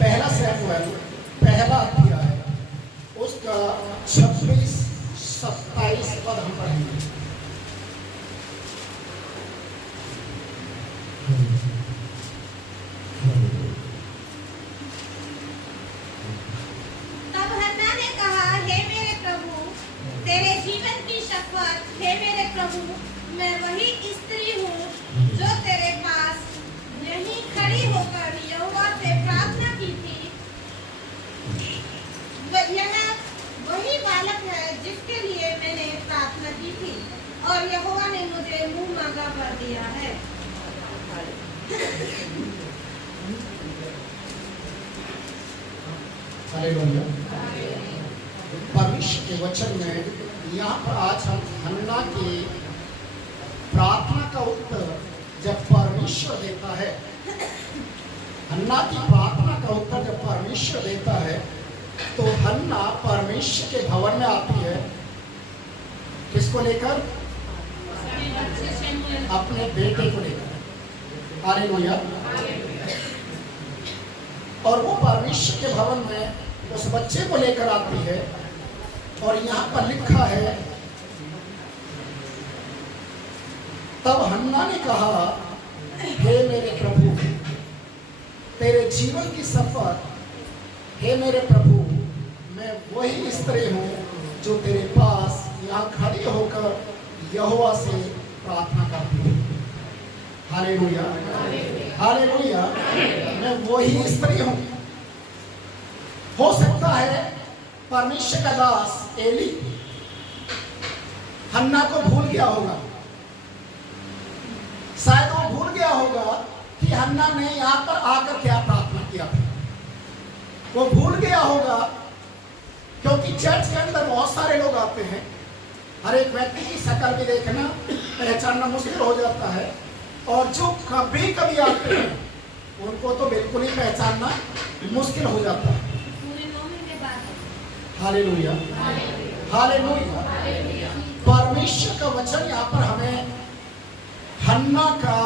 पहला सैमुएल पहला अध्याय उसका 26-27 पद हम पढ़ेंगे। तब हन्ना ने कहा, हे मेरे प्रभु, तेरे जीवन की शपथ, हे मेरे प्रभु, मैं वही स्त्री हूँ जो तेरे पास यहीं खड़ी होकर यहोवा से प्रार्थना की थी। यह वही बालक है जिसके लिए मैंने प्रार्थना की थी और यहोवा ने मुझे मुंह मांगा कर दिया है। हालेलुया। परमेश्वर के वचन में यहाँ पर आज हम हन्ना की प्रार्थना का उत्तर जब परमेश्वर देता है, हन्ना की प्रार्थना का उत्तर जब परमेश्वर देता है तो हन्ना परमेश्वर के भवन में आती है। किसको लेकर? अपने बेटे को लेकर। हालेलुया। और वो परमेश्वर के भवन में उस बच्चे को लेकर आती है और यहाँ पर लिखा है, तब हन्ना ने कहा, हे मेरे प्रभु, तेरे जीवन की शपथ, हे मेरे प्रभु, मैं वही स्त्री हूँ जो तेरे पास यहाँ खड़ी होकर यहोवा से प्रार्थना करती हूँ। Hallelujah, hallelujah. मैं वही स्त्री हूँ। हो सकता है परमेश्वर का दास एली हन्ना को भूल गया होगा। शायद वो भूल गया होगा कि हन्ना ने यहाँ पर आकर क्या प्रार्थना किया था। वो भूल गया होगा क्योंकि चर्च के अंदर बहुत सारे लोग आते हैं। हर एक व्यक्ति की शक्ल भी देखना पहचानना मुश्किल हो जाता है और जो कभी कभी आते हैं उनको तो बिल्कुल ही पहचानना मुश्किल हो जाता है। Hallelujah, hallelujah. परमेश्वर का वचन यहाँ पर हमें हन्ना का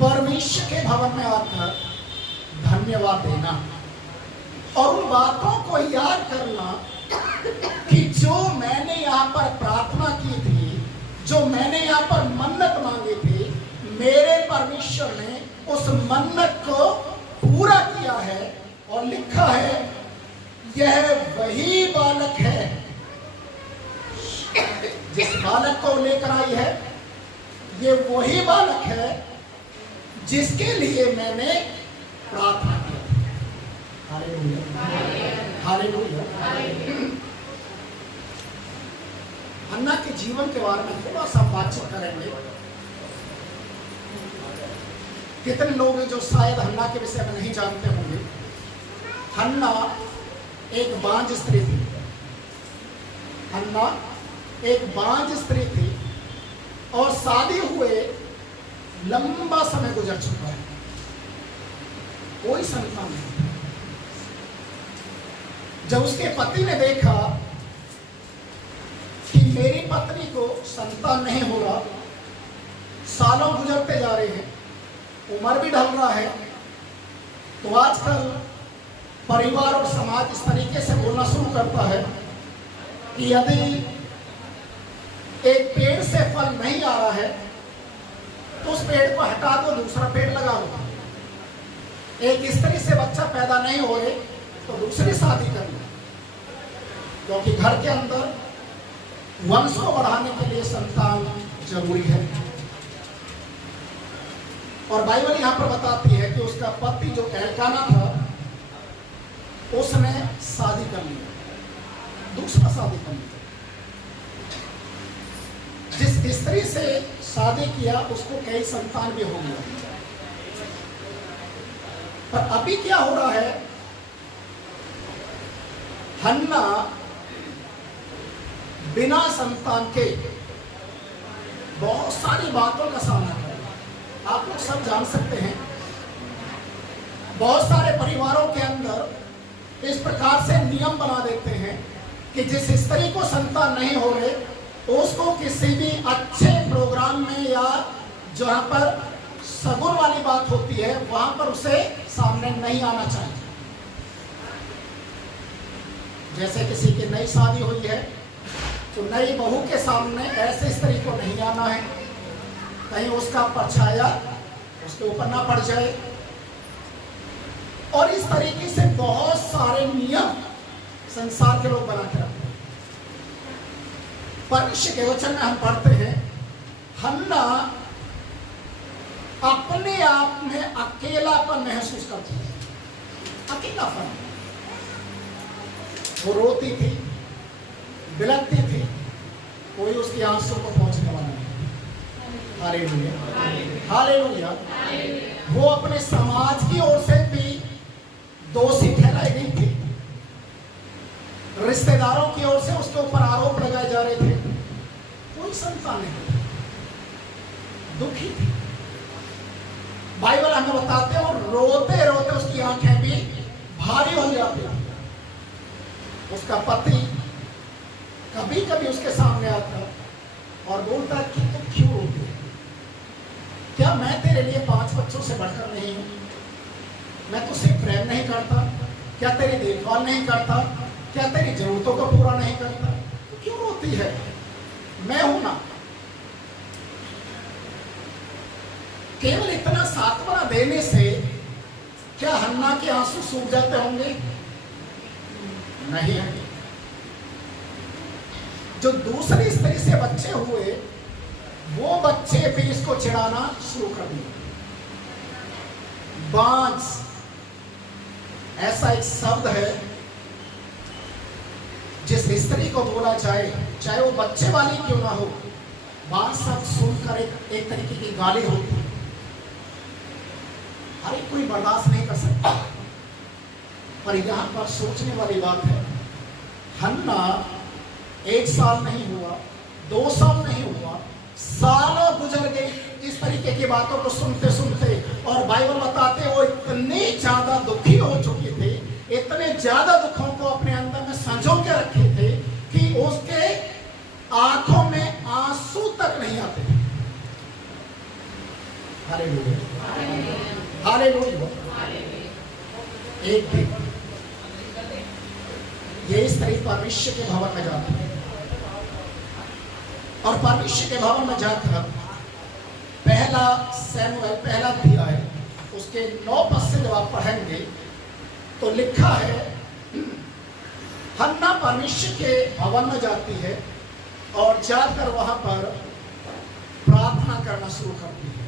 परमेश्वर के भवन में आकर धन्यवाद देना और उन बातों को याद करना कि जो मैंने यहाँ पर प्रार्थना की थी, जो मैंने यहाँ पर मन्नत मांगी थी, मेरे परमेश्वर ने उस मन्नत को पूरा किया है। और लिखा है, यह वही बालक है जिस बालक को लेकर आई है, ये वही बालक है जिसके लिए मैंने प्रार्थना की। Hallelujah, hallelujah. हन्ना के जीवन के बारे में थोड़ा सा बातचीत करेंगे। कितने लोग हैं जो शायद हन्ना के विषय में नहीं जानते होंगे। हन्ना एक बांझ स्त्री थी। हन्ना एक बांझ स्त्री थी और शादी हुए लंबा समय गुजर चुका है, कोई संतान नहीं। जब उसके पति ने देखा कि मेरी पत्नी को संतान नहीं हो रहा, सालों गुजरते जा रहे हैं, उम्र भी ढल रहा है, तो आजकल परिवार और समाज इस तरीके से बोलना शुरू करता है कि यदि एक पेड़ से फल नहीं आ रहा है तो उस पेड़ को हटा दो, दूसरा पेड़ लगा दो। एक स्त्री से बच्चा पैदा नहीं हो रहे तो दूसरी शादी कर लो, क्योंकि घर के अंदर वंश को बढ़ाने के लिए संतान जरूरी है। और बाइबल यहाँ पर बताती है कि उसका पति जो एल्काना था उसने शादी कर ली, दूसरा शादी कर ली। जिस स्त्री से शादी किया उसको कई संतान भी हो गया। पर अभी क्या हो रहा है, हन्ना बिना संतान के बहुत सारी बातों का सामना कर। आप लोग सब जान सकते हैं, बहुत सारे परिवारों के अंदर इस प्रकार से नियम बना देते हैं कि जिस स्त्री को संतान नहीं हो रहे उसको किसी भी अच्छे प्रोग्राम में या जहाँ पर सगुन वाली बात होती है वहां पर उसे सामने सामने नहीं आना चाहिए। जैसे किसी की नई शादी हुई है तो नई बहू के सामने ऐसे स्त्री को नहीं आना है, कहीं उसका परछाया उसके ऊपर ना पड़ जाए। और इस तरीके से बहुत सारे नियम संसार के लोग बना के रखते हैं। परमेश्वर के वचन में हम पढ़ते हैं, हन्ना अपने आप में अकेलापन महसूस करती है, अकेलापन। वो रोती थी, बिलखती थी, कोई उसके आंसू को पहुंचने वाला नहीं। Hallelujah, hallelujah. वो अपने समाज की ओर से भी दोषी ठहराई गई थी, रिश्तेदारों की ओर से उसके ऊपर आरोप लगाए जा रहे थे। कोई संतान नहीं, दुखी थी। बाइबल हमें बताते हैं, और रोते रोते उसकी आंखें भी भारी हो जाती। उसका पति कभी कभी उसके सामने आता और बोलता कि तुम क्यों रोती है? क्या मैं तेरे लिए 5 बच्चों से बढ़कर नहीं हूं? मैं तुझसे प्रेम नहीं करता? क्या तेरी देखभाल नहीं करता? क्या तेरी जरूरतों को पूरा नहीं करता? तो क्यों रोती है? मैं हूं ना। केवल इतना सांत्वना देने से क्या हन्ना के आंसू सूख जाते होंगे? नहीं। जो दूसरी स्त्री से बच्चे हुए, वो बच्चे भी इसको चिढ़ाना शुरू कर दिए। बांझ ऐसा एक शब्द है जिस स्त्री को बोला जाए, चाहे वो बच्चे वाली क्यों ना हो, बांझ शब्द सुनकर एक तरीके की गाली होती है। हर एक कोई बर्दाश्त नहीं कर सकता। पर यहां पर सोचने वाली बात है, हन्ना 1 साल नहीं हुआ, 2 साल नहीं हुआ, सालों गुजर गए इस तरीके की बातों को सुनते सुनते। और बाइबल बताते वो इतने ज्यादा दुखी हो चुके थे, इतने ज्यादा दुखों को अपने अंदर में संजो के रखे थे कि उसके आंखों में आंसू तक नहीं आते थे। Hallelujah, hallelujah. एक दिन ये स्त्री परमेश्वर के भवन में जाती है, और परमेश्वर के भवन में जाकर पहला सैमुएल पहला अध्याय उसके 9 पद से जब आप पढ़ेंगे तो लिखा है, हन्ना परमेश्वर के भवन में जाती है और जाकर वहां पर प्रार्थना करना शुरू करती है।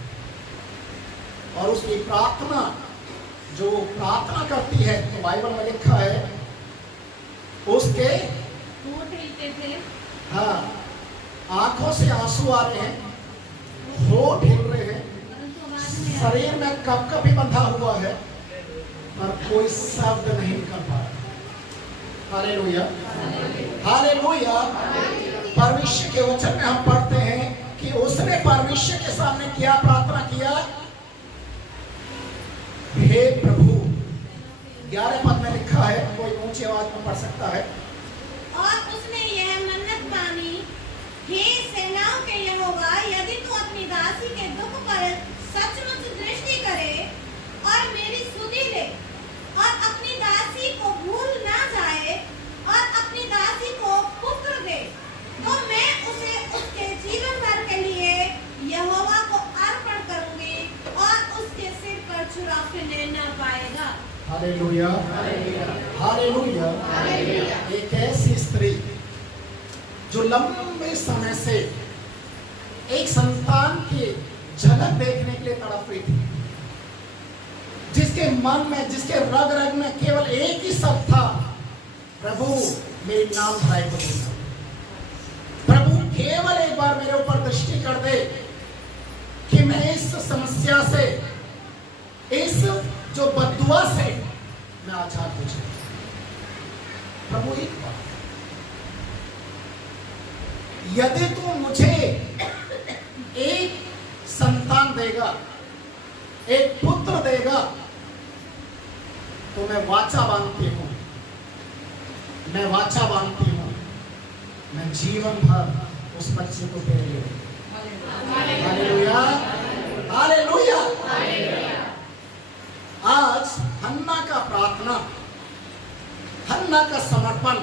और उसकी प्रार्थना जो प्रार्थना करती है, तो बाइबल में लिखा है उसके होठ हिलते थे, हाँ, आंखों से आंसू आ रहे हैं, होठ हिल रहे हैं, शरीर में कपकपी बंधा हुआ है, पर कोई शब्द नहीं निकल पा रहा। Hallelujah, hallelujah. परमेश्वर के वचन में हम पढ़ते हैं कि उसने परमेश्वर के सामने क्या प्रार्थना किया? हे प्रभु, 11 पद में लिखा है, कोई ऊंची आवाज में पढ़ सकता है। और उसने यह मन्नत मानी, हे सेनाओं के यहोवा, यदि तू अपनी दासी के दुख पर सचमुच दृष्टि करे और मेरी सुधि ले और अपनी दासी को भूल ना जाए और अपनी दासी को पुत्र दे, तो मैं उसे उसके जीवन भर के लिए यहोवा को अर्पण करूंगी और उसके सिर पर छुरा फिरने न पाएगा। Hallelujah, hallelujah. एक ऐसी स्त्री जो लंबे समय से एक संतान की झलक देखने के लिए तड़प रही थी, जिसके मन में, जिसके रग रग में केवल एक ही शब्द था, प्रभु मेरी नाम धराई को देना, प्रभु केवल एक बार मेरे ऊपर दृष्टि कर दे कि मैं इस समस्या से, इस जो बद्दुआ से मैं आजाद हो जाऊं। प्रभु एक बार, यदि तू मुझे एक संतान देगा, एक पुत्र देगा, तो मैं वाचा बांधती हूं, मैं वाचा बांधती हूं, मैं जीवन भर उस बच्चे को तेरे लिए। Hallelujah, hallelujah. आज हन्ना का प्रार्थना, हन्ना का समर्पण,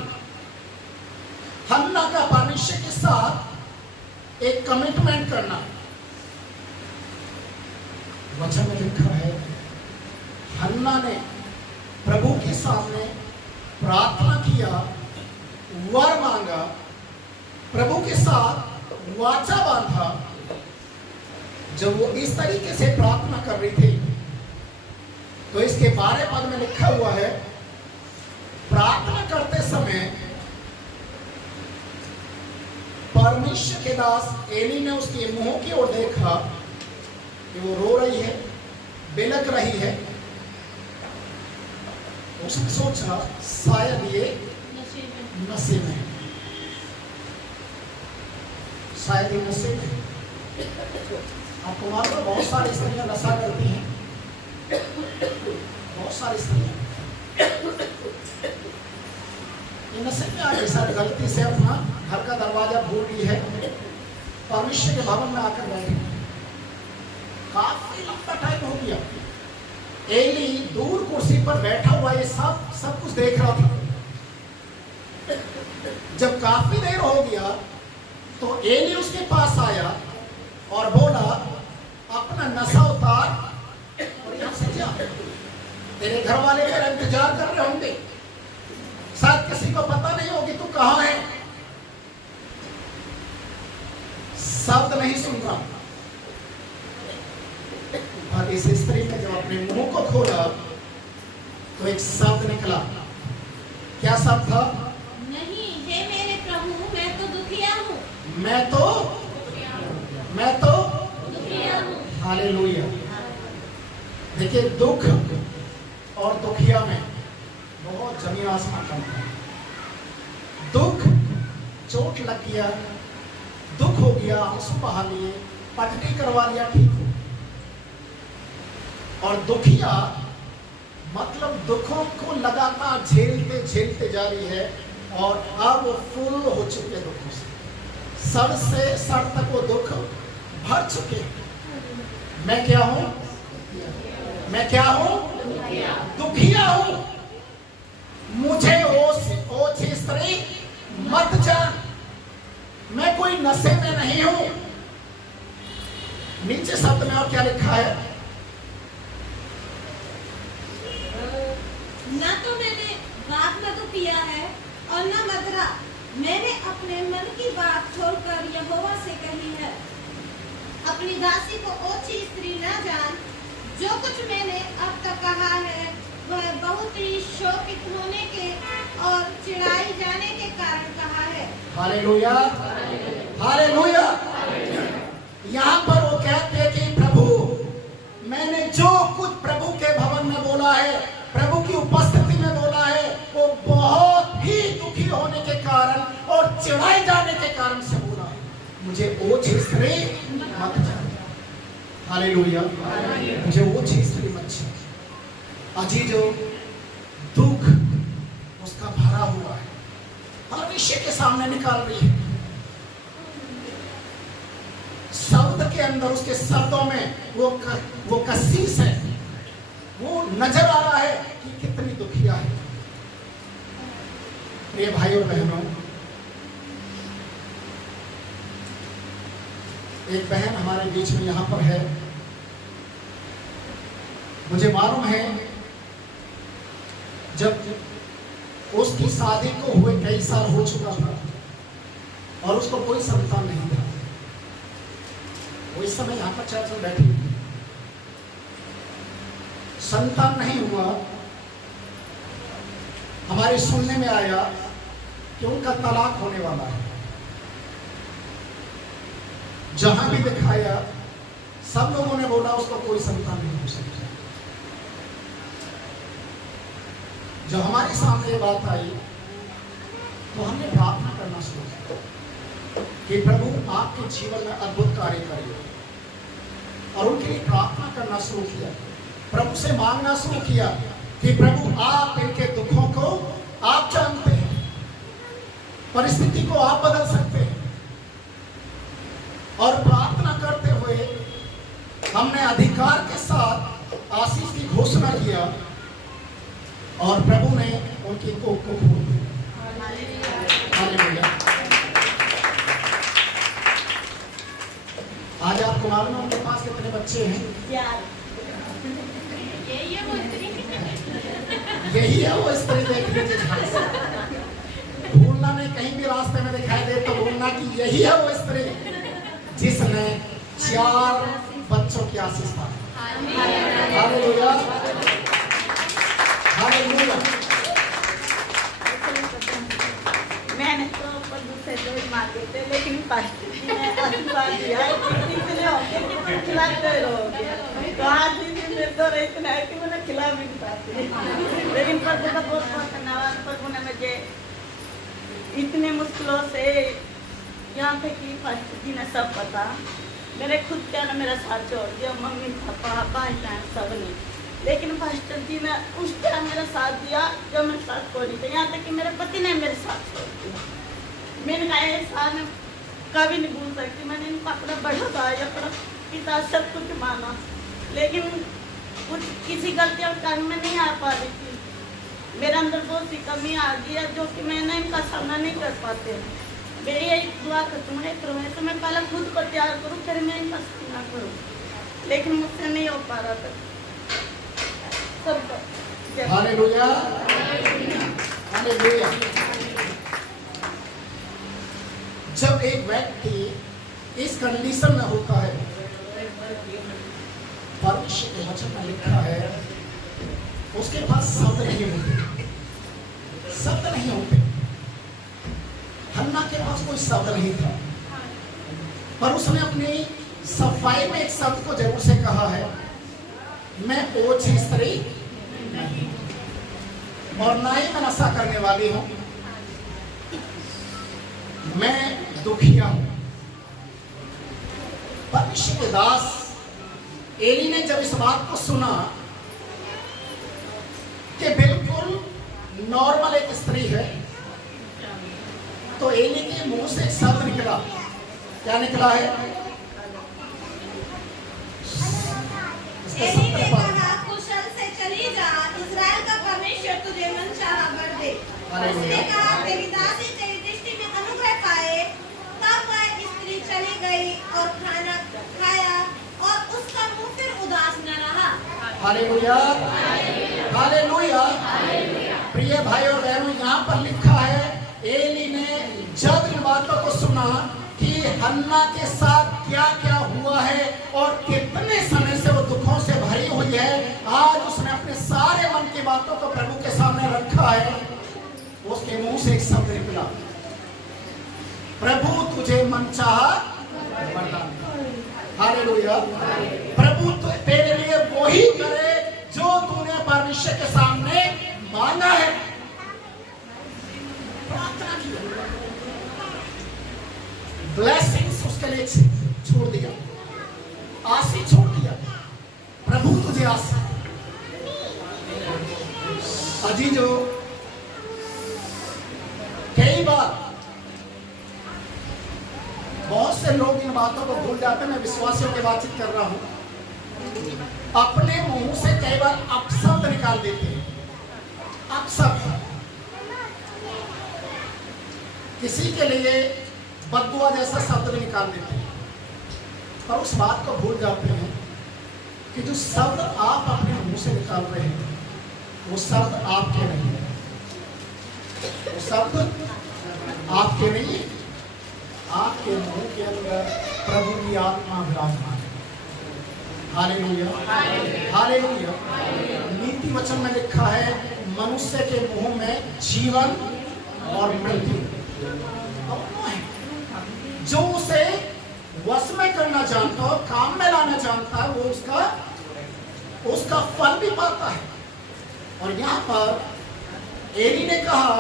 हन्ना का परमेश्वर के साथ एक कमिटमेंट करना। वचन में लिखा है हन्ना ने प्रभु के सामने प्रार्थना किया, वर मांगा, प्रभु के साथ वाचा बांधा। जब वो इस तरीके से प्रार्थना कर रही थी तो इसके 12 पद में लिखा हुआ है, प्रार्थना करते समय परमेश्वर के दास एली ने उसके मुंह की ओर देखा कि वो रो रही है, बिलक रही है। उसने सोचा शायद ये नशे में, शायद ये नशे में। आपको मालूम है बहुत सारी स्त्रियां नशा करती हैं, बहुत सारी स्त्रियां ये नशे में आ गई, शायद गलती से अपना घर का दरवाजा भूल गई है, परमेश्वर के भवन में आकर बैठी। काफी लंबा टाइम हो गया, एली दूर कुर्सी पर बैठा हुआ ये सब कुछ देख रहा था। जब काफी देर हो गया तो एली उसके पास आया और बोला, अपना नशा उतार और यहां से जा, तेरे घर वाले मेरा इंतजार कर रहे होंगे, शायद किसी को पता नहीं होगी तू कहां है। शब्द नहीं सुन रहा, और इस स्त्री ने जब अपने मुंह को खोला तो एक शब्द निकला। क्या शब्द था? नहीं, हे मेरे प्रभु, मैं तो दुखिया हूँ। मैं तो दुखिया हूँ। हालेलुया। देखिए, दुख और दुखिया में बहुत जमीन आसमान का अंतर है। दुख, चोट लग गया, दुख हो गया, आंसू बहा लिए, पटनी करवा लिया, ठीक हो। और दुखिया मतलब दुखों को लगातार झेलते झेलते जा रही है और अब वो फुल हो चुके दुखों से, सर से सर तक वो दुख भर चुके। मैं क्या हूं? मैं क्या हूं? दुखिया हूं। मुझे ओछी स्त्री मत जान, मैं कोई नशे में नहीं हूं। नीचे शब्द में और क्या लिखा है? न तो मैंने बात मधु पिया है और न मदरा, मैंने अपने मन की बात छोड़कर यहोवा से कही है। अपनी दासी को ओछी स्त्री न जान, जो कुछ मैंने अब तक कहा है वह बहुत ही शोकित होने के और चिढ़ाई जाने के कारण कहा है। Hallelujah, hallelujah. यहाँ पर वो कहते हैं कि प्रभु, मैंने जो कुछ प्रभु के भवन में बोला है, प्रभु की उपस्थिति में बोला है, वो बहुत ही दुखी होने के कारण और चिढ़ाए जाने के कारण से बोला है। मुझे ओछी स्त्री मत जान। हालेलुया, मुझे ओछी स्त्री मत जान। अजी जो दुख उसका भरा हुआ है, परमेश्वर के सामने निकाल रही है। शब्द के अंदर, उसके शब्दों में वो कसीस है, वो नजर आ रहा है कि कितनी दुखिया है। प्रिय भाई और बहनों, एक बहन हमारे बीच में यहां पर है। मुझे मालूम है जब उसकी शादी को हुए कई साल हो चुका था और उसको कोई संतान नहीं था, वो इस समय यहां पर चर्च में बैठी, संतान नहीं हुआ। हमारे सुनने में आया कि उनका तलाक होने वाला है। जहां भी दिखाया सब लोगों ने बोला उसको कोई संतान नहीं हो सकता। जब हमारे सामने ये बात आई तो हमने प्रार्थना करना शुरू किया कि प्रभु आपके जीवन में अद्भुत कार्य करिए, और उनके लिए प्रार्थना करना शुरू किया, प्रभु से मांगना शुरू किया कि प्रभु आप इनके दुखों को आप जानते हैं, परिस्थिति को आप बदल सकते हैं। और प्रार्थना करते हुए हमने अधिकार के साथ आशीष की घोषणा किया और प्रभु ने उनकी कोख को खोल दिया। हालेलुया। आज आपको मालूम है उनके पास कितने बच्चे हैं? यही है वो स्त्री देखने की खास। भूलना नहीं, कहीं भी रास्ते में दिखाई दे तो भूलना कि यही है वो स्त्री जिसने 4 बच्चों की आशीष पाई। Hallelujah, hallelujah. मैंने तो प्रभु से जो मांगे थे, लेकिन पास्टर जी ने आशीर्वाद दिया कि इतने होंगे कि तुम खिलाते रहोगे। तो आज भी मेरे तो इतना है कि मैंने खिला भी नहीं पाती। लेकिन प्रभु का बहुत बहुत धन्यवाद। प्रभु ने मुझे इतने मुश्किलों से यहाँ पे कि पास्टर जी ने सब पता, मेरे खुद क्या ना मेरा साथ छोड़ दिया, मम्मी पापा भाई बहन सब ने। लेकिन पास्टर जी ने उस टाइम मेरा साथ दिया जब मेरे साथ कोई नहीं था। यहाँ तक कि मेरे पति ने मेरे साथ छोड़ दिया। मैंने कहा ऐसा मैं कभी नहीं भूल सकती। मैंने इनको अपना बड़ा भाई अपना पिता सब कुछ माना, लेकिन कुछ किसी गलती और काम में नहीं आ पा रही थी। मेरे अंदर बहुत सी कमी आ गई है जो कि मैंने इनका सामना नहीं कर पाते। मैं यही दुआ करती हूँ परमेश्वर मैं पहले खुद को तैयार करूँ फिर मैं इनका सामना करूँ, लेकिन मुझसे नहीं हो पा रहा था। Hallelujah, hallelujah. जब एक व्यक्ति इस कंडीशन में होता है, परमेश्वर के वचन में लिखा है उसके पास शब्द नहीं होते, शब्द नहीं होते। हन्ना के पास कोई शब्द नहीं था, पर उसने अपनी सफाई में एक शब्द को जरूर से कहा है, मैं ओछी स्त्री नहीं और ना ही मैं नशा करने वाली हूं, मैं दुखिया हूं। परमेश्वर के दास एली ने जब इस बात को सुना कि बिल्कुल नॉर्मल एक स्त्री है, तो एली के मुंह से एक शब्द निकला। क्या निकला है? एली ने कहा, कुशल से चली जा, इस्राएल का परमेश्वर तुझे मनचाहा वर दे। उसने कहा, तेरी दासी तेरी दृष्टि में अनुग्रह पाए। तब वह स्त्री चली गई और खाना खाया और उसका मुंह फिर उदास न रहा। Hallelujah, hallelujah. प्रिय भाई और बहनों, यहाँ पर लिखा है एली ने जब इन बातों को सुना कि हन्ना के साथ क्या क्या हुआ है और कितने समय से वो दुखों से भरी हुई है, आज उसने अपने सारे मन की बातों को प्रभु के सामने रखा है। उसके मुंह से एक शब्द निकला, प्रभु तुझे मनचाहा वरदान। हालेलुया। प्रभु तेरे लिए वही करे जो तूने परमेश्वर के सामने मांगा है, प्रार्थना की, ब्लेसिंग्स उसके लिए छोड़ दिया, आशीष छोड़ दिया। प्रभु तुझे आशीष। अजीजो, कई बार बहुत से लोग इन बातों को भूल जाते हैं। मैं विश्वासियों की बातचीत कर रहा हूं। अपने मुंह से कई बार अपशब्द निकाल देते हैं, अपशब्द। किसी के लिए बददुआ जैसा शब्द भी निकाल देते हैं, पर उस बात को भूल जाते हैं कि जो शब्द आप अपने मुंह से निकाल रहे हैं वो शब्द आपके नहीं है, वो शब्द आपके नहीं है। आपके मुंह के अंदर प्रभु की आत्मा विराजमान है। Hallelujah, hallelujah. नीति वचन में लिखा है मनुष्य के मुंह में जीवन और मृत्यु दोनों है। जो उसे वश में करना जानता हो, काम में लाना जानता है, वो उसका फल भी पाता है। और यहाँ पर एली ने कहा,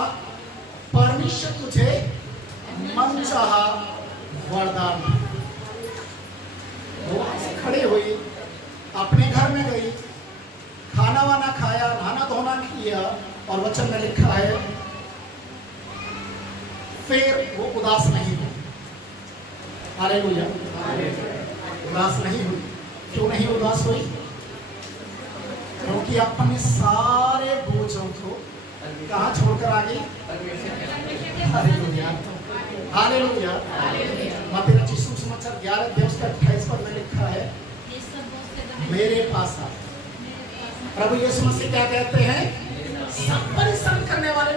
परमेश्वर तुझे मनचाहा वरदान। वो खड़ी हुई, अपने घर में गई, खाना वाना खाया, नहाना धोना किया, और वचन में लिखा है फिर वो उदास नहीं हुई। हालेलुया, उदास नहीं हुई। क्यों नहीं उदास हुई? क्योंकि अपने सारे बोझों को कहाँ छोड़कर आ गई? Hallelujah, hallelujah. मत्ती रचित सुसमाचार 11:28 पर में लिखा है, मेरे पास आ। प्रभु यीशु मसीह क्या कहते हैं? सब परिश्रम करने वाले,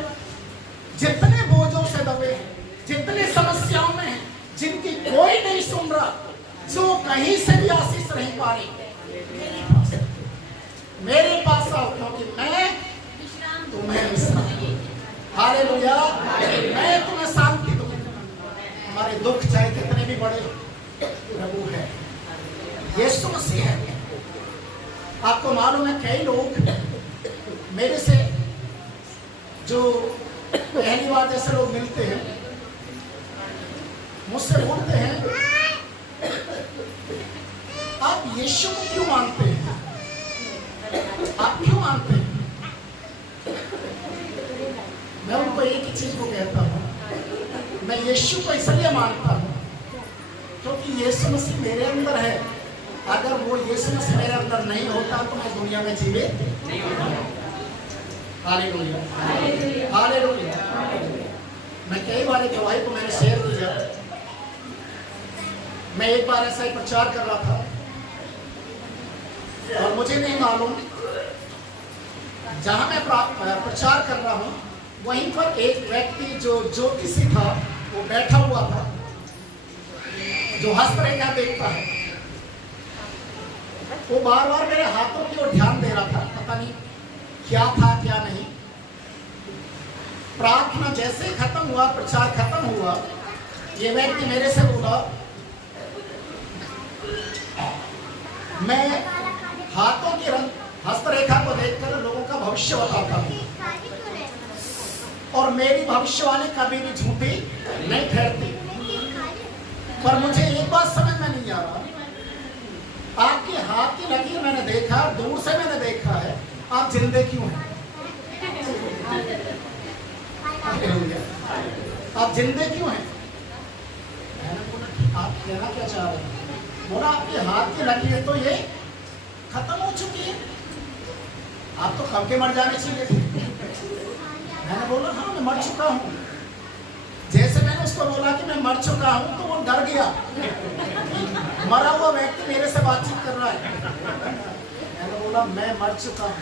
जितने बोझों से दबे, जितने समस्याओं में हैं, जिनकी कोई नहीं सुन रहा, जो कहीं से भी आशीष नहीं पा रही, मेरे पास आओ, क्योंकि मैं तुम्हें विश्राम दूं। हालेलुया, मैं तुम्हें शांति दूंगा। हमारे दुख चाहे कितने भी बड़े, प्रभु है, यीशु मसीह है। आपको मालूम है, कई लोग मेरे से जो पहली बार जैसे लोग मिलते हैं, मुझसे बोलते हैं, आप यीशु को क्यों मानते हैं? आप क्यों मानते हैं? मैं उनको एक ही चीज को कहता हूँ, मैं यीशु को इसलिए मानता हूँ क्योंकि यीशु मसीह मेरे अंदर है। अगर वो यीशु मसीह मेरे अंदर नहीं होता तो मैं दुनिया में जीवित नहीं होता। Hallelujah, hallelujah. मैं कई बार एक गवाही को मैंने शेयर किया। मैं एक बार ऐसा ही प्रचार कर रहा था और मुझे नहीं मालूम, जहां मैं प्रचार कर रहा हूं वहीं पर एक व्यक्ति जो ज्योतिषी था वो बैठा हुआ था, जो हस्तरेखा देखता है। वो बार बार मेरे हाथों की ओर ध्यान दे रहा था, पता नहीं क्या था क्या नहीं। प्रार्थना जैसे खत्म हुआ, प्रचार खत्म हुआ, ये व्यक्ति मेरे से बोला, मैं हाथों की हस्तरेखा को देखकर लोगों का भविष्य बताता हूं और मेरी भविष्यवाणी कभी भी झूठी नहीं ठहरती। पर मुझे एक बात समझ में नहीं आ रहा, आपके हाथ की लकीर मैंने देखा, दूर से मैंने देखा है, आप जिंदे क्यों हैं? आप जिंदे क्यों हैं? मैंने बोला कि आप कहना क्या चाह रहे हैं? बोला आपके हाथ की लकीर तो ये खत्म हो चुकी है, आप तो कब के मर जाने चाहिए थे। मैंने बोला हाँ मैं मर चुका हूँ। जैसे मैंने उसको बोला कि मैं मर चुका हूँ तो वो डर गया, मरा हुआ व्यक्ति मेरे से बातचीत कर रहा है। मैंने बोला मैं मर चुका हूँ,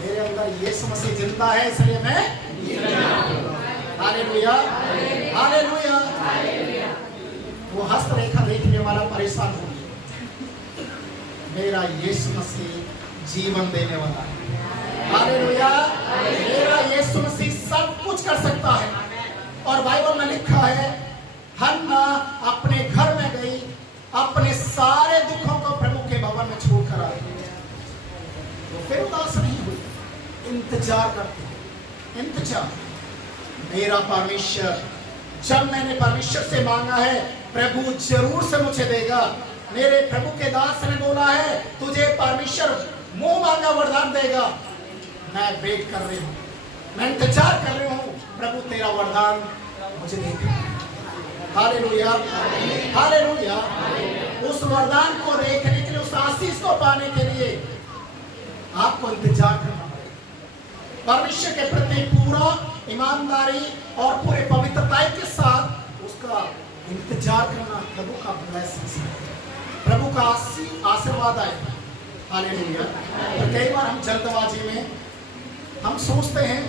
मेरे अंदर यीशु मसीह जिंदा है, इसलिए मैं हालेलुया, हालेलुया। वो हस्तरेखा देखने वाला परेशान हो गया, मेरा यीशु मसीह जीवन देने वाला है। हालेलुया, मेरा यीशु मसीह सब कुछ कर सकता है। और बाइबल में लिखा है, हन्ना अपने घर में गई, अपने सारे दुखों को प्रभु के भवन में छोड़कर आई। तो फिर उदास नहीं हुई, इंतजार करती, इंतजार। मेरा परमेश्वर, जब मैंने परमेश्वर से मांगा है, प्रभु जरूर से मुझे देगा। मेरे प्रभु के दास ने बोला है, तुझे परमेश्वर मुंह मांगा वरदान देगा। मैं वेट कर रही हूँ, मैं इंतजार कर रही हूँ, प्रभु तेरा वरदान मुझे देगा। Hallelujah, hallelujah. उस वरदान को देखने के लिए, उस आशीष को पाने के लिए आपको इंतजार करना पड़ेगा। परमेश्वर के प्रति पूरा ईमानदारी और पूरे पवित्रता के साथ उसका इंतजार करना, प्रभु का ब्लेसिंग, प्रभु का आशीर्वाद आएगा। हालेलुया। तो कई बार हम जल्दबाजी में हम सोचते हैं,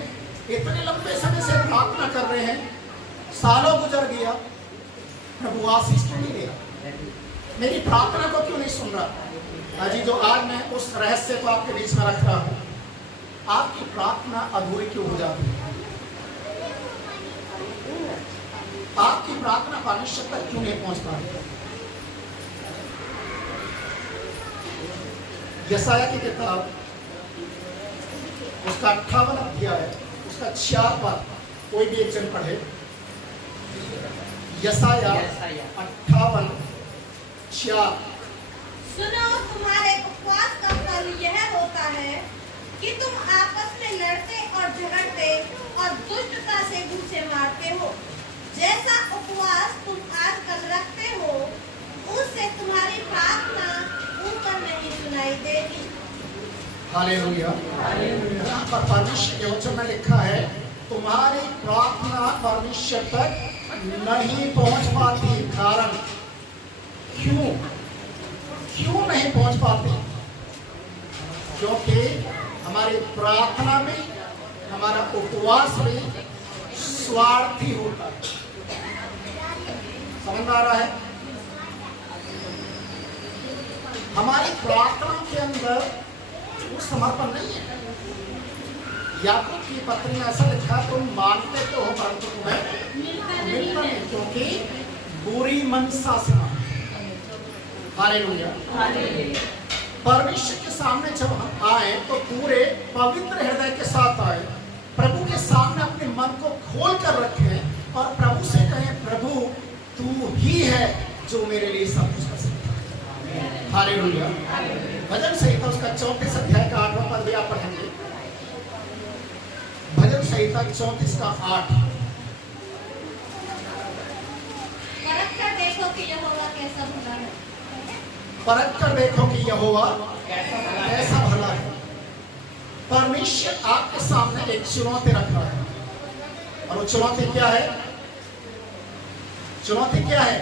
इतने लंबे समय से प्रार्थना कर रहे हैं, सालों गुजर गया, प्रभु आशीष क्यों नहीं दे रहा, मेरी प्रार्थना को क्यों नहीं सुन रहा। अजी जो आज मैं उस रहस्य को आपके बीच में रख रहा हूं, आपकी प्रार्थना अधूरी क्यों हो जाती है? आपकी प्रार्थना परमेश्वर तक क्यों नहीं पहुंच पाती? यशाया की किताब उसका 58 अध्याय, उसका 4 पद, कोई भी एक जन पढ़े। यशाया 58:4। सुनो, तुम्हारे उपवास का फल यह होता है कि तुम आपस में लड़ते और झगड़ते और दुष्टता से घूंसे मारते हो। जैसा उपवास तुम आजकल रखते हो, उससे तुम्हारी प्रार्थना ऊपर नहीं सुनाई देगी। हालेलुया। यहाँ पर परमेश्वर के वचन में लिखा है, तुम्हारी प्रार्थना परमेश्वर तक नहीं पहुंच पाती। कारण क्यों नहीं पहुंच पाती? क्योंकि हमारी प्रार्थना में, हमारा उपवास में स्वार्थी होता है। समझ आ रहा है? हमारी प्रार्थना के अंदर वो समर्पण नहीं है। याकूब की पत्री में ऐसा लिखा, तुम मानते तो हो परंतु तुम्हें मिलता नहीं, क्योंकि बुरी मनसा से। हालेलुया। परमेश्वर के सामने जब हम आए तो पूरे पवित्र हृदय के साथ आए, प्रभु के सामने अपने मन को खोल कर रखें और प्रभु से कहें, प्रभु तू ही है जो मेरे लिए सब कुछ कर सकता है। हालेलुया। भजन संहिता उसका 34 अध्याय का 8वां पद भी आप पढ़ेंगे। भजन संहिता 34 का 8। परख कर देखो कि यहोवा कैसा भला है। परख कर देखो कि यहोवा कैसा भला है। परमेश्वर आपके सामने एक चुनौती रख रहा है, और वो चुनौती क्या है? चुनौती क्या है?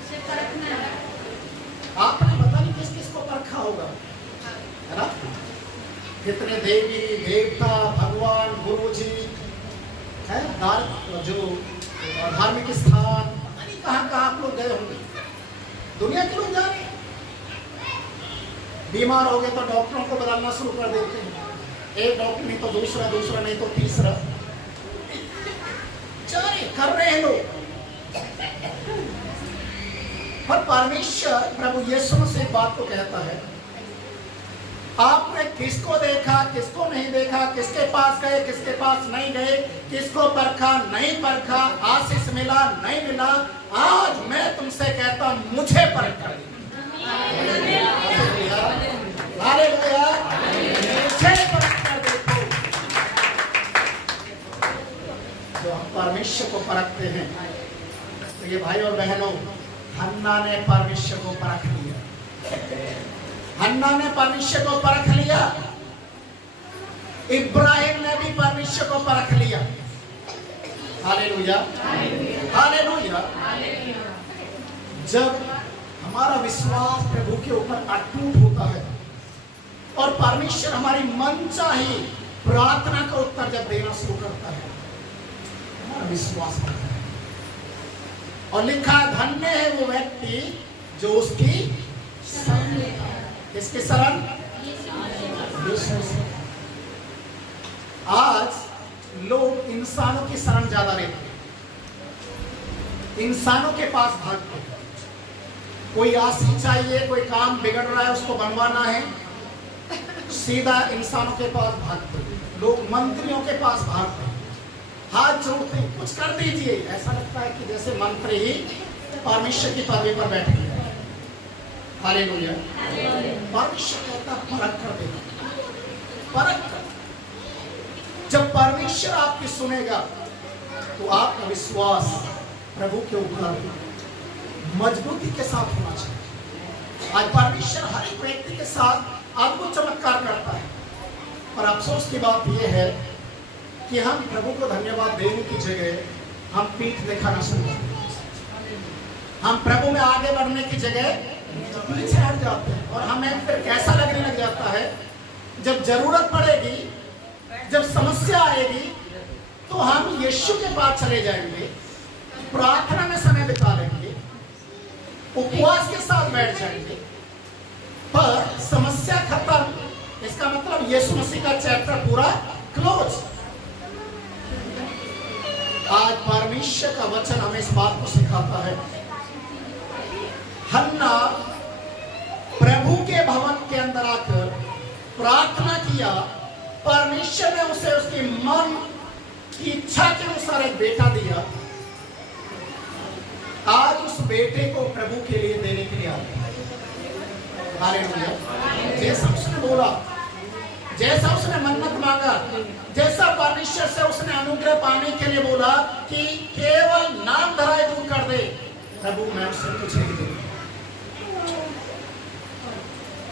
उसे परखना है। आपने पता नहीं किस किस को परखा होगा, है ना? कितने देवी देवता, भगवान, गुरु जी, है जो धार्मिक स्थान, पता नहीं कहाँ कहाँ आप लोग गए होंगे। दुनिया के लोग जा रहे हैं। बीमार हो गए तो डॉक्टरों को बदलना शुरू कर देते हैं। एक डॉक्टर नहीं तो दूसरा, दूसरा नहीं तो तीसरा, जारी कर रहे हैं लोग। पर परमेश्वर प्रभु यीशु मसीह एक बात को कहता है, आपने किसको देखा, किसको नहीं देखा, किसके पास गए, किसके पास नहीं गए, किसको परखा, नहीं परखा, आशीष मिला, नहीं मिला, आज मैं तुमसे कहता हूं, मुझे परख कर हालेलुया, मुझे परख कर देखो। जो हम परमेश्वर को परखते हैं, तो ये भाई और बहनों, हन्ना ने परमेश्वर को परख लिया। हन्ना ने परमेश्वर को परख लिया। इब्राहिम ने भी परमेश्वर को परख लिया। Hallelujah, hallelujah. जब हमारा विश्वास प्रभु के ऊपर अटूट होता है और परमेश्वर हमारी मनचाही प्रार्थना का उत्तर जब देना शुरू करता है, हमारा विश्वास बढ़ता है। और लिखा, धन्य है वो व्यक्ति जो उसकी शरण लेता है। किसकी शरण? आज लोग इंसानों की शरण ज्यादा लेते हैं, इंसानों के पास भागते हैं। कोई आशीष चाहिए, कोई काम बिगड़ रहा है, उसको बनवाना है, सीधा इंसानों के पास भागते हैं। लोग मंत्रियों के पास भागते हैं, हाथ जोड़ते हैं, कुछ कर दीजिए। ऐसा लगता है कि जैसे मंत्री ही परमेश्वर की पदवी पर बैठ गए। हालेलुया। परमेश्वर कहता परख कर देना, परख कर। जब परमेश्वर आपकी सुनेगा तो आपका विश्वास प्रभु के ऊपर मजबूती के साथ होना चाहिए। आज परमेश्वर हर एक व्यक्ति के साथ अद्भुत चमत्कार करता है, पर अफसोस की बात यह है कि हम प्रभु को धन्यवाद देने की जगह हम पीठ दिखाना शुरू करते हैं। हम प्रभु में आगे बढ़ने की जगह पीछे हट जाते हैं, और हमें फिर कैसा लगने लग जाता है, जब जरूरत पड़ेगी, जब समस्या आएगी, तो हम यीशु के पास चले जाएंगे, प्रार्थना में समय बिता लेंगे, उपवास के साथ बैठ जाएंगे, पर समस्या खत्म। इसका मतलब यीशु मसीह का चैप्टर पूरा क्लोज। आज परमेश्वर का वचन हमें इस बात को सिखाता है। हन्ना प्रभु के भवन के अंदर आकर प्रार्थना किया, परमेश्वर ने उसे उसकी मन की इच्छा के अनुसार एक बेटा दिया। आज उस बेटे को प्रभु के लिए देने के लिए आया। हालेलुया। जैसा उसने बोला, जैसा उसने मन्नत मांगा, जैसा परमेश्वर से उसने अनुग्रह पाने के लिए बोला कि केवल नाम धराए दूर कर दे, प्रभु मैं उससे कुछ नहीं दूंगा।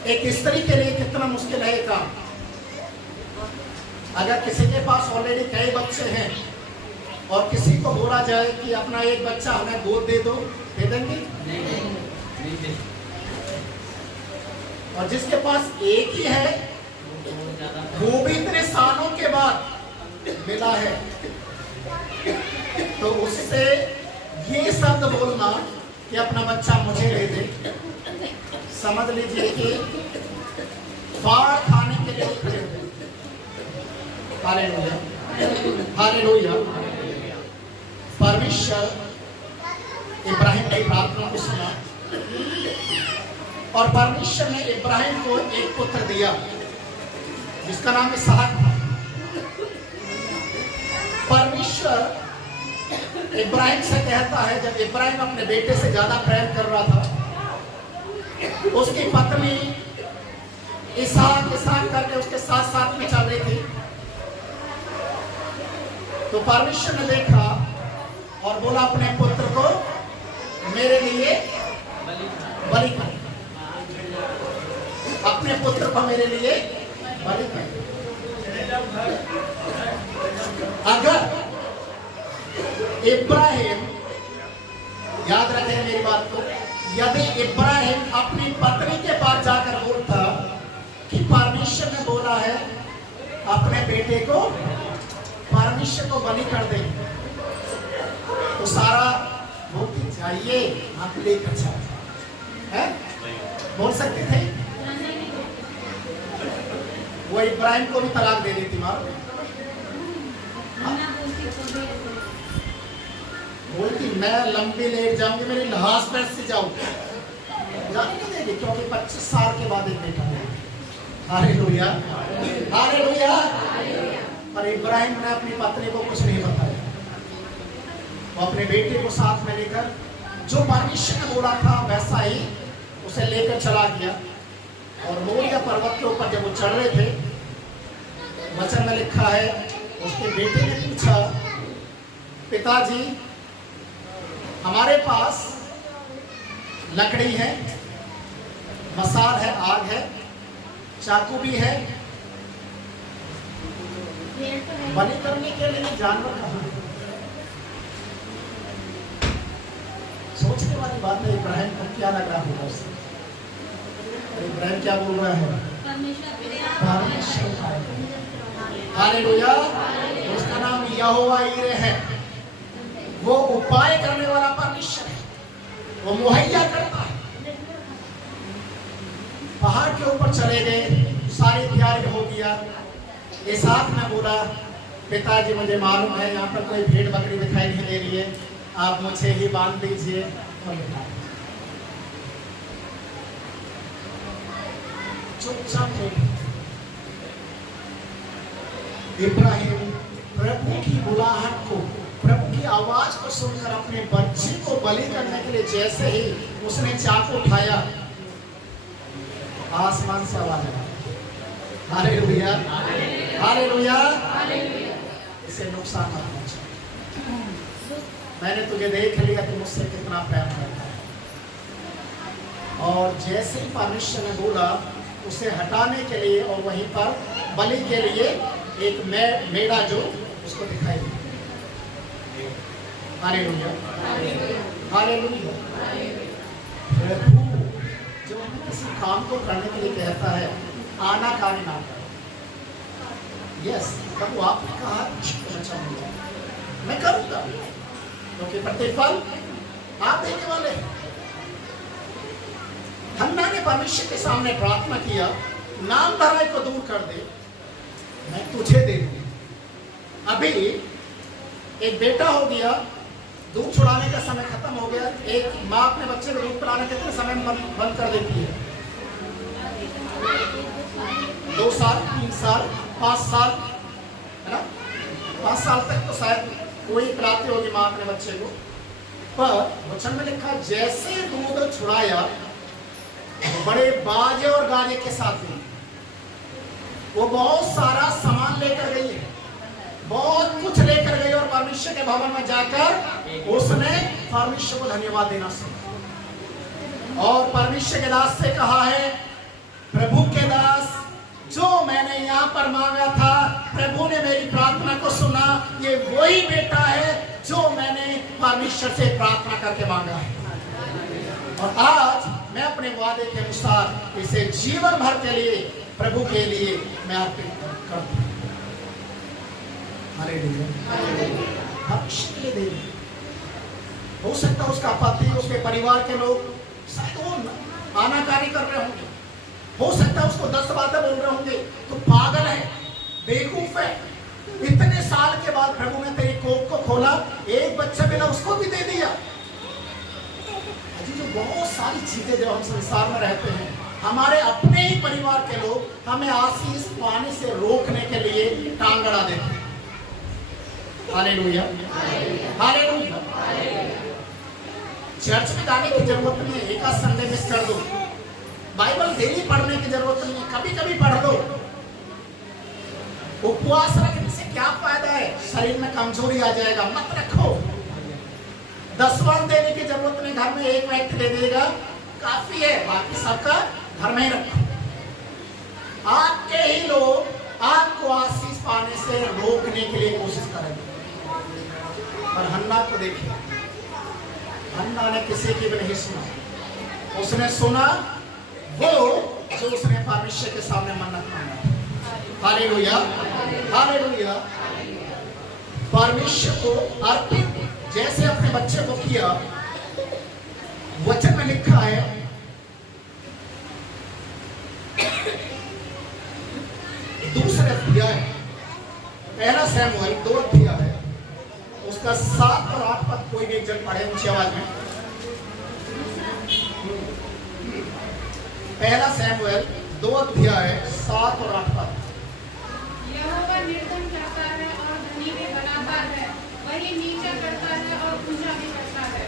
एक स्त्री के लिए कितना मुश्किल है काम। अगर किसी के पास ऑलरेडी कई बच्चे हैं और किसी को बोला जाए कि अपना एक बच्चा हमें गोद दे दो, दे देंगे? नहीं। और जिसके पास एक ही है वो भी इतने सालों के बाद मिला है, तो उससे ये शब्द बोलना कि अपना बच्चा मुझे दे दे, समझ लीजिए कि फाड़ खाने के लिए खड़े हुए। Hallelujah, hallelujah. परमेश्वर इब्राहिम की प्रार्थना को सुना और परमेश्वर ने इब्राहिम को एक पुत्र दिया जिसका नाम इसहाक था। परमेश्वर इब्राहिम से कहता है, जब इब्राहिम अपने बेटे से ज्यादा प्रेम कर रहा था, उसकी पत्नी इसहाक करके उसके साथ साथ में चल रही थी, तो परमेश्वर ने देखा और बोला अपने पुत्र को मेरे लिए बलि कर, अपने पुत्र को मेरे लिए बलि कर। अगर इब्राहिम, याद रखें मेरी बात को, यदि इब्राहिम अपनी पत्नी के पास जाकर बोलता कि परमेश्वर ने बोला है अपने बेटे को परमेश्वर को बलि कर दे, तो सारा बोलती जाइए आप लेकर जाओ, है बोल सकते थे? वो इब्राहिम को भी तलाक दे देती माँ, बोलती मैं लंबी लेट जाऊंगी, मेरी लहाज पर से जाऊंगी, जाने नहीं देगी, क्योंकि 25 साल के बाद एक बेटा है। Hallelujah, hallelujah. पर इब्राहिम ने अपनी पत्नी को कुछ नहीं बताया, वो अपने बेटे को साथ में लेकर जो परमेश्वर ने बोला था वैसा ही उसे लेकर चला गया। और मोरिया पर्वत के ऊपर जब वो चढ़ रहे थे, वचन में लिखा है उसके बेटे ने पूछा, पिताजी हमारे पास लकड़ी है, मसाल है, आग है, चाकू भी है, बलि करने के लिए जानवर कहाँ है? सोचने वाली बात है। इब्राहिम को क्या लग रहा होगा उससे? इब्राहिम क्या बोल रहा है? परमेश्वर। हालेलुया। उसका नाम यहोवा यीरे है, वो उपाय करने वाला परमेश्वर है, वो मुहैया करता है। पहाड़ के ऊपर चले गए, सारी तैयारी हो गया। इसहाक ने बोला, पिताजी मुझे मालूम है यहाँ पर कोई भेड़ बकरी दिखाई नहीं दे रही है, आप मुझे ही बांध दीजिए और बिठा दीजिए। चुपचाप इब्राहिम प्रभु की बुलाहट को, प्रभु की आवाज को सुनकर अपने बच्चे को बलि करने के लिए जैसे ही उसने चाकू उठाया, आसमान से आवाज आई, हालेलुया, हालेलुया। इसे नुकसान मत पहुंचा, मैंने तुझे देख लिया कि मुझसे कितना प्यार करता है। और जैसे ही परमेश्वर ने बोला उसे हटाने के लिए और वहीं पर बलि के लिए एक मेढ़ा जो उसको दिखाई दिया। Hallelujah, hallelujah. प्रभु जो हमें किसी काम को करने के लिए कहता है, आना कानी ना करो। यस, प्रभु आपने कहा मैं करूंगा, क्योंकि प्रतिफल आप देने वाले हैं। हन्ना ने परमेश्वर के सामने प्रार्थना किया, नाम धराई को दूर कर दे, मैं तुझे दे दूंगा। अभी एक बेटा हो गया, दूध छुड़ाने का समय खत्म हो गया। एक माँ अपने बच्चे को दूध पिलाने कितने समय में बंद कर देती है? 2 साल, 3 साल, 5 साल, है ना? 5 साल तक तो शायद कोई पिलाती होगी माँ अपने बच्चे को। पर वचन में लिखा, जैसे दूध छुड़ाया बड़े बाजे और गाजे के साथ में वो बहुत सारा सामान लेकर गई है, बहुत कुछ लेकर गई और परमेश्वर के भवन में जाकर उसने परमेश्वर को धन्यवाद देना सीखा। और परमेश्वर के दास से कहा है, प्रभु के दास, जो मैंने यहाँ पर मांगा था प्रभु ने मेरी प्रार्थना को सुना, ये वही बेटा है जो मैंने परमेश्वर से प्रार्थना करके मांगा है। और आज मैं अपने वादे के अनुसार इसे जीवन भर के लिए प्रभु के लिए मैं अर्पित करता हूं। हालेलुया। भविष्य के लिए दे दें। हो सकता है उसका पति, उसके परिवार के लोग शायद वो आनाकानी कर रहे होंगे, हो सकता है उसको 10 बातें बोल रहे होंगे, तो पागल है, बेवकूफ है, इतने साल के बाद प्रभु ने तेरी कोख को खोला, एक बच्चा मिला उसको भी दे दिया। अजी जो बहुत सारी चीजें जब हम संसार में रहते हैं, हमारे अपने ही परिवार के लोग हमें आशीष पाने से रोकने के लिए टांग अड़ा देते हैं। Hallelujah, hallelujah. चर्च में जाने की जरूरत नहीं है, एक आध संडे मिस कर दो, बाइबल डेली पढ़ने की जरूरत नहीं है, कभी कभी पढ़ दो। उपवास रखने से क्या फायदा है, शरीर में कमजोरी आ जाएगा, मत रखो। दसवां देने की जरूरत नहीं, घर में एक व्यक्ति दे देगा काफी है, बाकी सबका घर में ही रखो। आपके ही लोग आपको आशीष पाने से रोकने के लिए कोशिश करेंगे। और हन्ना को देखिए, हन्ना ने किसी की भी नहीं सुना, उसने सुना वो जो उसने परमेश्वर के सामने मन्नत मांगा। Hallelujah, hallelujah. परमेश्वर को अर्पित जैसे अपने बच्चे को किया, वचन में लिखा है, दूसरे अध्याय, पहला शमूएल 2 अध्याय है, उसका 7 और 8 पद कोई भी एक जन पढ़े ऊंची आवाज में। पहला शमूएल 2 अध्याय 7 और 8 पद। यहोवा निर्धन करता है और धनी भी बनाता है, वही नीचा करता है और ऊंचा भी करता है।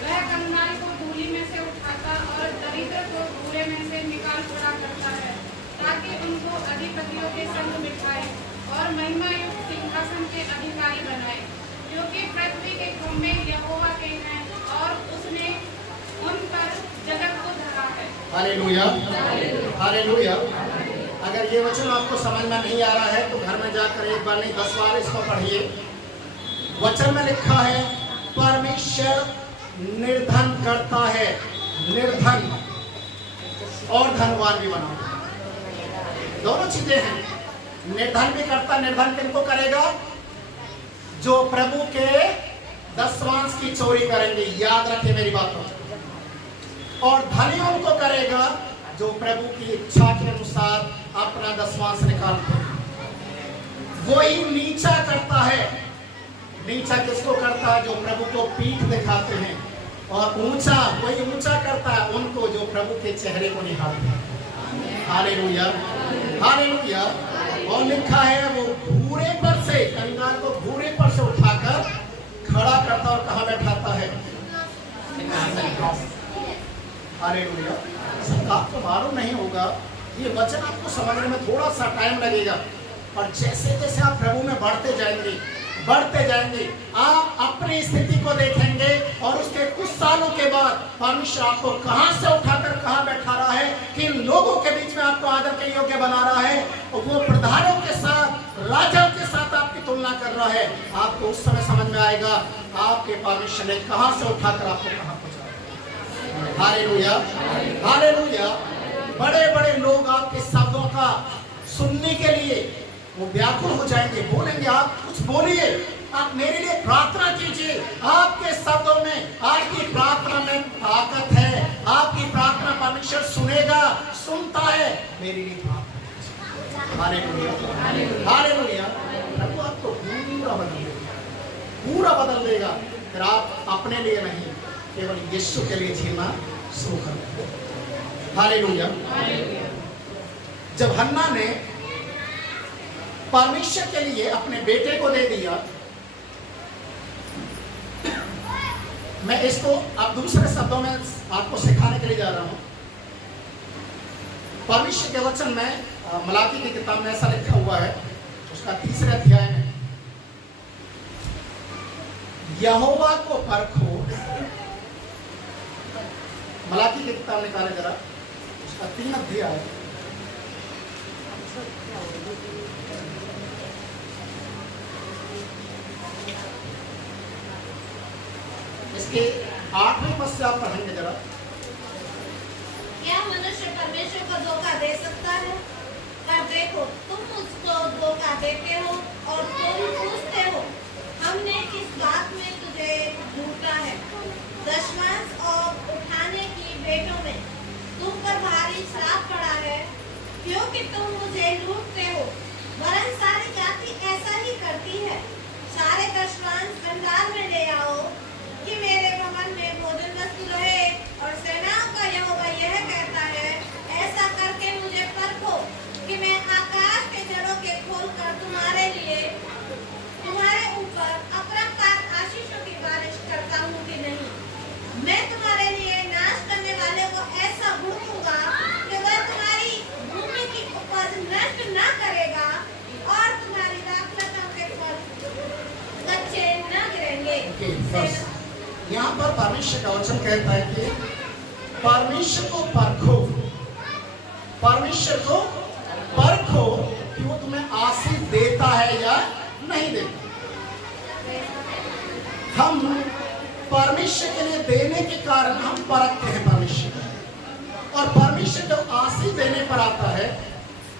वह कंगाल को धूलि में से उठाता और दरिद्र को कूड़े में से निकाल खड़ा करता है, ताकि उनको अधिपतियों के संग बिठाए और महिमा युक्त सिंहासन के अधिकारी बनाए। क्योंकि पृथ्वी के खम्भे यहोवा के हैं और उसने उन पर जगत को धरा है। Hallelujah, hallelujah. अगर ये वचन आपको समझ में नहीं आ रहा है तो घर में जाकर एक बार नहीं 10 बार इसको पढ़िए। वचन में लिखा है, परमेश्वर निर्धन करता है, निर्धन और धनवान भी बनाता है। दोनों चीजें हैं। निर्धन भी करता, निर्धन किनको करेगा? जो प्रभु के दशवांश की चोरी करेंगे, याद रखे मेरी बात को। और धनी उनको करेगा जो प्रभु की इच्छा के अनुसार अपना दशवांश निकालते हैं। वही नीचा करता है। नीचा किसको करता है? जो प्रभु को पीठ दिखाते हैं। और ऊंचा, वही ऊंचा करता है उनको जो प्रभु के चेहरे को निहारते हैं। Hallelujah, hallelujah. और लिखा है वो भूरे पर से, कंगाल को भूरे पर से उठाकर खड़ा करता और कहाँ बैठाता है? हालेलुया। आपको मालूम नहीं होगा, ये वचन आपको समझने में थोड़ा सा टाइम लगेगा, और जैसे जैसे आप प्रभु में बढ़ते जाएंगे, आप अपनी स्थिति को देखेंगे और उसके कुछ सालों के बाद परमेश्वर आपको कहां से उठाकर कहां बैठा रहा है, किन लोगों के बीच में आपको आदर के योग्य बना रहा है, और वो प्रधानों के साथ, राजाओं के साथ आपकी तुलना कर रहा है। आपको उस समय समझ में आएगा आपके परमेश्वर ने कहां से उठाकर आपको कहां पहुंचाया। Hallelujah, hallelujah. बड़े बड़े लोग आपके शब्दों का सुनने के लिए वो व्याकुल हो जाएंगे, बोलेंगे आप कुछ बोलिए, आप मेरे लिए प्रार्थना कीजिए। आपके शब्दों में, आपकी प्रार्थना में ताकत है। आपकी प्रार्थना परमेश्वर सुनेगा, सुनता है। मेरे लिए प्रार्थना। Hallelujah, hallelujah. प्रभु आपको पूरा बदल देगा, पूरा बदल देगा। फिर आप अपने लिए नहीं, केवल यीशु के लिए जीना शुरू कर देंगे। हालेलुया। जब हन्ना ने परमेश्वर के लिए अपने बेटे को दे दिया, मैं इसको अब दूसरे शब्दों में आपको सिखाने के लिए जा रहा हूं। परमेश्वर के वचन में मलाकी की किताब में ऐसा लिखा हुआ है, उसका 3 अध्याय में, यहोवा को परखो। मलाकी की किताब निकाले जरा, उसका 3 अध्याय, इसके 8वें पद से आप पढ़ेंगे जरा। क्या मनुष्य परमेश्वर को धोखा दे सकता है? पर देखो, तुम उसको धोखा देते हो और तुम पूछते हो, हमने किस बात में तुझे लूटा है? दशमांश और उठाने की भेंटों में तुम पर भारी श्राप पड़ा है, क्योंकि तुम मुझे लूटते हो। वरन सारी जाति ऐसा ही करती है। सारे दशमांश भंडार में ले आओ कि मेरे भवन में भोजन वस्तु रहे। और सेनाओं का यहोवा यह कहता है, ऐसा करके मुझे परखो कि मैं आकाश के जड़ों के खोलकर तुम्हारे लिए, तुम्हारे ऊपर अपरंपार आशीषों की बारिश करता हूँ कि नहीं। मैं तुम्हारे लिए नाश करने वाले को ऐसा भूनूंगा कि वह तुम्हारी भूमि की उपज नष्ट न करेगा और तुम्हारी दाखलताओं के फल कच्चे न गिरेंगे। यहाँ पर परमेश्वर का वचन कहता है कि परमेश्वर को परखो, परमेश्वर को परखो कि वो तुम्हें आशीष देता है या नहीं देता। हम परमेश्वर के लिए देने के कारण हम परखते हैं परमेश्वर को। और परमेश्वर जब आशीष देने पर आता है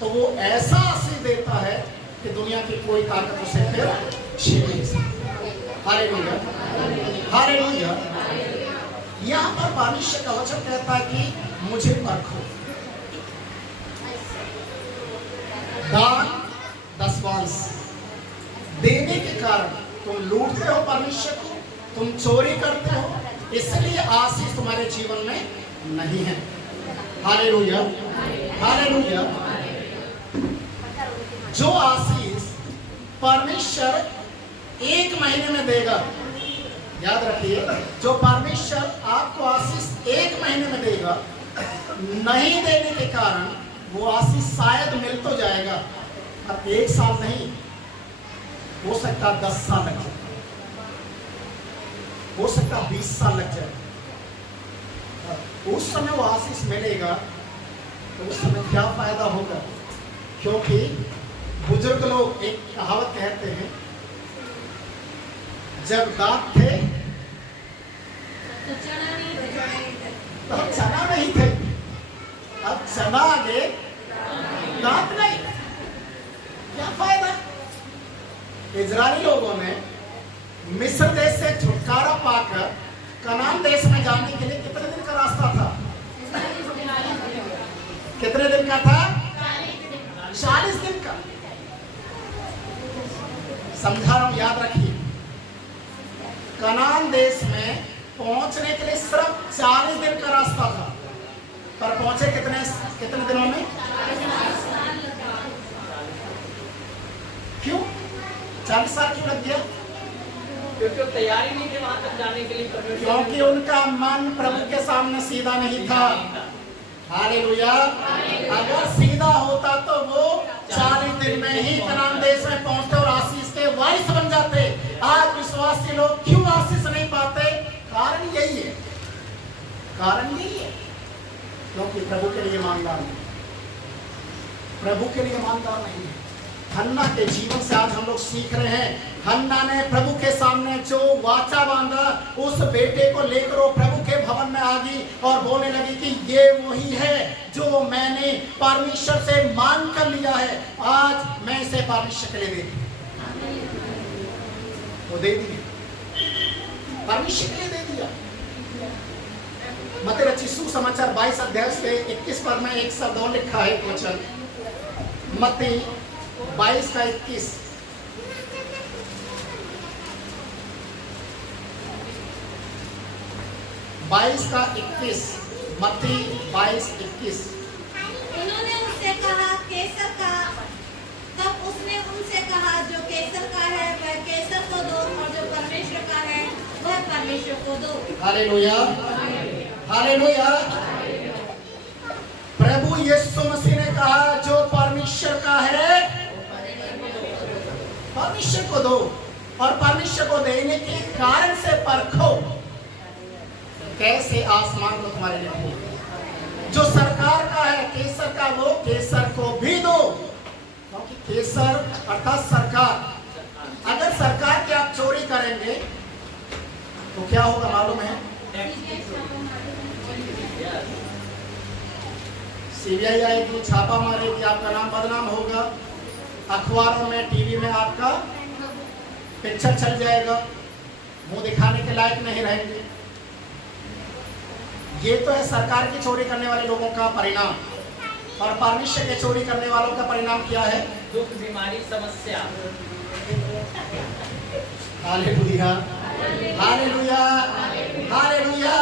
तो वो ऐसा आशीष देता है कि दुनिया की कोई ताकत उसे फिर छीन नहीं सकती। Hallelujah, hallelujah. यहाँ पर परमेश्वर का वचन कहता है कि मुझे परखो। दान दशमांश देने के कारण तुम लूटते हो परमेश्वर को, तुम चोरी करते हो, इसलिए आशीष तुम्हारे जीवन में नहीं है। Hallelujah, hallelujah. जो आशीष परमेश्वर 1 महीने में देगा, याद रखिए, जो परमेश्वर आपको आशीष 1 महीने में देगा, नहीं देने के कारण वो आशीष शायद मिल तो जाएगा, पर 1 साल नहीं, हो सकता 10 साल लग जाए, हो सकता 20 साल लग जाए। उस समय वो आशीष मिलेगा तो उस समय क्या फायदा होगा? क्योंकि बुजुर्ग लोग एक कहावत कहते हैं, जब दांत थे तो चना नहीं थे, तब चना नहीं थे, अब चना आगे दांत नहीं, क्या फायदा? इजरायली लोगों ने मिस्र देश से छुटकारा पाकर कनान देश में जाने के लिए कितने दिन का रास्ता था? कितने दिन का था? 40 दिन का। समझा रहा हूं, याद रखिए, कनान देश में पहुंचने के लिए सिर्फ 40 दिन का रास्ता था, पर पहुंचे कितने दिनों में? क्यों 40 साल क्यों लग गया? क्योंकि तैयारी नहीं थी वहां तक जाने के लिए। क्योंकि उनका मन प्रभु के सामने सीधा नहीं था। हालेलुया। अगर सीधा होता तो वो 40 दिन में ही कनान देश में पहुंचते और आशीष के वारिस बन जाते। आज विश्वासी लोग क्यों आशीष नहीं पाते? कारण यही है, कारण यही है, क्योंकि प्रभु के लिए ईमानदार नहीं, प्रभु के लिए ईमानदार नहीं है। हन्ना के जीवन से आज हम लोग सीख रहे हैं। हन्ना ने प्रभु के सामने जो वाचा बांधा, उस बेटे को लेकर वो प्रभु के भवन में आ गई और बोलने लगी कि ये वही है जो मैंने परमेश्वर से मांग कर लिया है, आज मैं इसे परमेश्वर के लिए दे दी। वो दे दी, परमेश्वर के लिए दे दिया। मत्ती रचित सुसमाचार 22 अध्याय से 21 पद में एक शब्द और लिखा है, वचन मत्ती 22 का 21। मत्ती 22:21। उन्होंने उससे कहा कैसर का। तब उसने उनसे कहा, जो कैसर का है वह कैसर को दो और जो परमेश्वर का है वह परमेश्वर को दो। Hallelujah, hallelujah. प्रभु यीशु मसीह ने कहा जो परमेश्वर का है परमेश्वर को दो, और परमेश्वर को देने के कारण से परखो कैसे आसमान को तुम्हारे लिए हो। जो सरकार का है केसर का, वो केसर को भी दो, क्योंकि केसर अर्थात सरकार। अगर सरकार की आप चोरी करेंगे तो क्या होगा मालूम है? सीबीआई आएगी, छापा मारेगी, आपका नाम बदनाम होगा, अखबारों में, टीवी में आपका पिक्चर चल जाएगा, मुंह दिखाने के लायक नहीं रहेंगे। ये तो है सरकार की चोरी करने वाले लोगों का परिणाम। और परमेश्वर के चोरी करने वालों का परिणाम क्या है? दुख, बीमारी, समस्या। Hallelujah, hallelujah, hallelujah.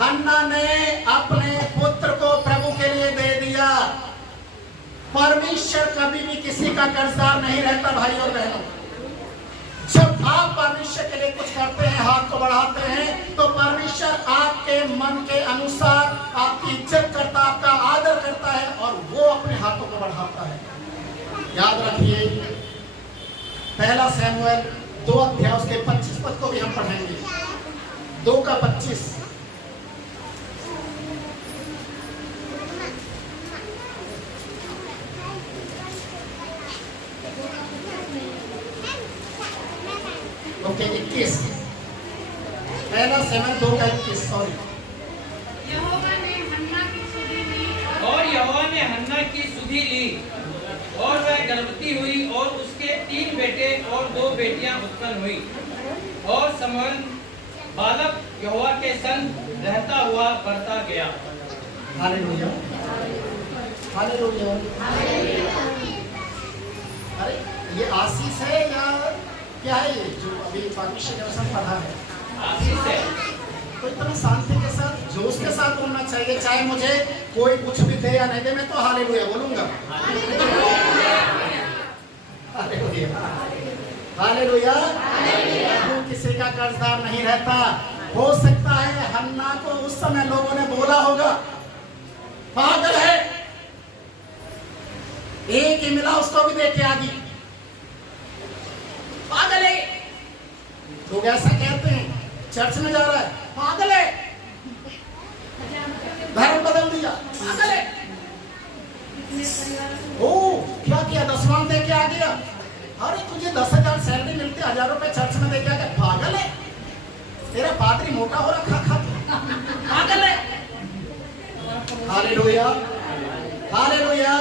हन्ना ने अपने पुत्र को प्रभु के लिए दे दिया। परमेश्वर कभी भी किसी का कर्जदार नहीं रहता भाई और बहनों। जब आप परमेश्वर के लिए कुछ करते हैं, हाथ को बढ़ाते हैं, तो परमेश्वर आपके मन के अनुसार आपकी इज्जत करता, आपका आदर करता है और वो अपने हाथों को बढ़ाता है। याद रखिए, पहला शमूएल 2 अध्याय उसके 25 पद को भी हम पढ़ेंगे। 2 का 25। ओके 21। पहला शमूएल 2 का 21। सॉरी। यहोवा ने हन्ना की सुधि ली और यहोवा ने हन्ना की सुधि ली और वह गर्भवती हुई और उसके 3 बेटे और 2 बेटियां उत्पन्न हुई। और शमूएल बालक यहोवा के संग रहता हुआ बढ़ता गया। Hallelujah, hallelujah. अरे ये आशीष है या क्या है? ये जो अभी परमेश्वर ने वचन पढ़ा है आशीष है। तो इतना शांति के साथ, जोश के साथ बोलना चाहिए। चाहे मुझे कोई कुछ भी दे या नहीं दे, मैं तो हालेलुया बोलूंगा। Hallelujah, hallelujah. प्रभु किसी का कर्जदार नहीं रहता। हो सकता है हन्ना को उस समय लोगों ने बोला होगा पागल है, एक ही मिला उसको भी दे के आ गई, पागल है। लोग ऐसा कहते हैं, चर्च में जा रहा है, पागल है, धर्म बदल दिया, पागल है। ओ क्या किया? 10वां दे के आ गया। अरे तुझे 10,000 सैलरी मिलती, 1,000 रुपए चर्च में दे के आ गया, पागल है। तेरा पादरी मोटा हो रखा, खा पागल है। Hallelujah, hallelujah.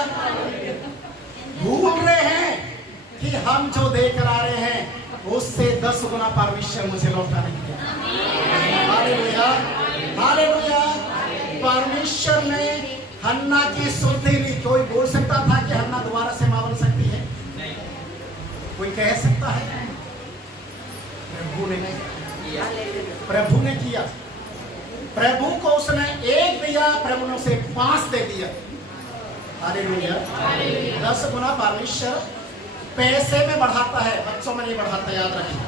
भूल रहे हैं कि हम जो देकर आ रहे हैं उससे 10 गुना परमेश्वर मुझे लौटाने दिया। Hallelujah, hallelujah. परमेश्वर ने हन्ना की सुधि ली। कोई बोल सकता था कि हन्ना दोबारा से मां बन सकती है? नहीं। कोई कह सकता है? प्रभु ने नहीं, प्रभु ने किया। प्रभु को उसने 1 दिया, प्रभु ने उसे 5 दे दिया। हालेलुया। 10 गुना परमेश्वर पैसे में बढ़ाता है, बच्चों में नहीं बढ़ाता, याद रखिए।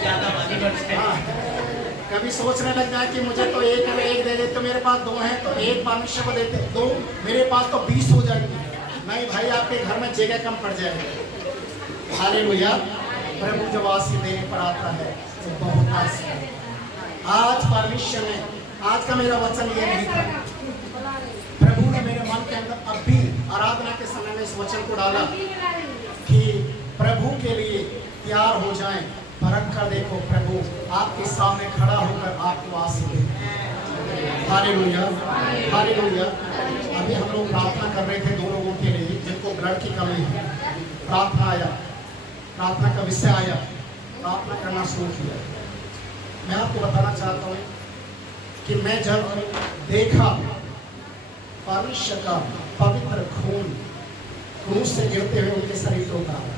ज्यादा वादी बढ़ते हैं। कभी सोचने लग जाए कि मुझे तो एक दे दे, तो मेरे पास 2 हैं तो 1 परमेश्वर को देते, 2 मेरे पास तो 20 हो जाएगी। नहीं भाई, आपके घर में जगह कम पड़ जाएगी। हालेलुया। प्रभु जब आशीष देने पर आता है तो बहुत आशीष है। आज परमेश्वर ने, आज का मेरा वचन ये नहीं था, प्रभु ने मेरे मन के अंदर अभी आराधना के समय में इस वचन को डाला कि प्रभु के लिए तैयार हो जाएं, परख कर देखो प्रभु आपके सामने खड़ा होकर आपको आशीष दे। Hallelujah, hallelujah. अभी हम लोग प्रार्थना कर रहे थे 2 लोगों के लिए जिनको ब्लड की कमी है। प्रार्थना आया, प्रार्थना का विषय आया, प्रार्थना करना शुरू किया। मैं आपको बताना चाहता हूँ कि मैं जब देखा परमेश्वर का पवित्र खून क्रूस से गिरते हुए उनके शरीर को उतारा,